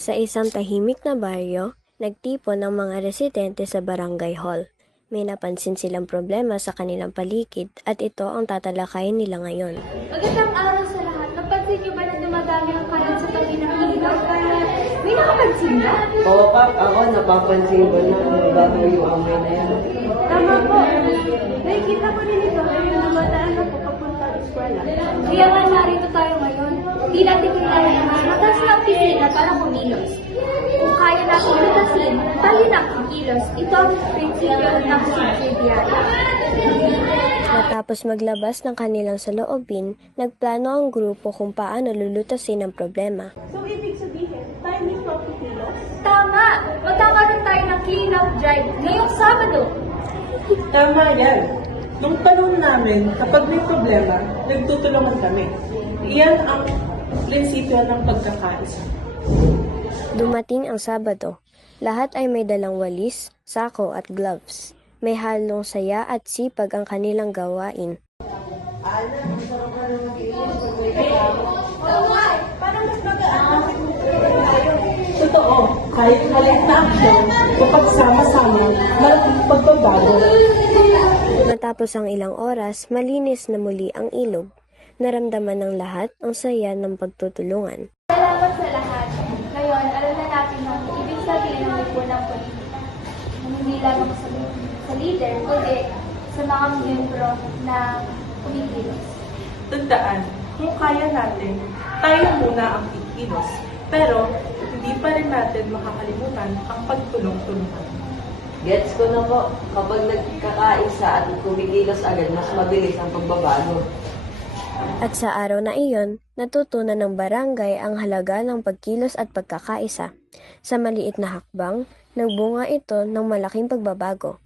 Sa isang tahimik na baryo, nagtipon ang mga residente sa barangay hall. May napansin silang problema sa kanilang paligid at ito ang tatalakayin nila ngayon. Magandang araw sa lahat. Napansin niyo ba na dumadami ang kanan sa tabi ng ilaw? May nakapansin ba? Oo, Kap. Ako, napapansin ko na bago yung amoy na yan. Tama po. Nakikita ko rin ito habang dumadaan ako papunta sa eskwela. Kaya nga narito tayo ngayon. Hindi natin kailangan ang mas mataas na opisina para kumilos. Kung kaya natin lutasin, tayo na kumilos. Ito ang prinsipyo ng subsidiarya. Matapos maglabas ng kanilang saloobin, nagplano ang grupo kung paano lulutasin ang problema. So, ibig sabihin, tayo mismo ang kumilos? Tama! Magkakaroon tayo ng clean-up drive ngayong Sabado. Tama yan. Nung tanong namin, kapag may problema, nagtutulungan kami. Iyan ang prinsipyo ng pagkakaisa. Dumating ang Sabado. Lahat ay may dalang walis, sako at gloves. May halong saya at sipag ang kanilang gawain. Totoo, kahit maliit na aksyon, kapag sama-sama, malaking pagbabago. Matapos ang ilang oras, malinis na muli ang ilog. Naramdaman ng lahat ang saya ng pagtutulungan. Salamat sa lahat. Ngayon, alam na natin ang ibig sabihin ng lipunang politika. Hindi lang sa leader, kundi sa mga miyembro na kumikilos. Tandaan, kung kaya natin, tayo muna ang kikilos. Pero, hindi pa rin natin makakalimutan ang pagtulong-tulungan. Gets ko na po, kapag nagkakaisa at kumikilos agad, mas mabilis ang pagbabago. At sa araw na iyon, natutunan ng barangay ang halaga ng pagkilos at pagkakaisa. Sa maliit na hakbang, nagbunga ito ng malaking pagbabago.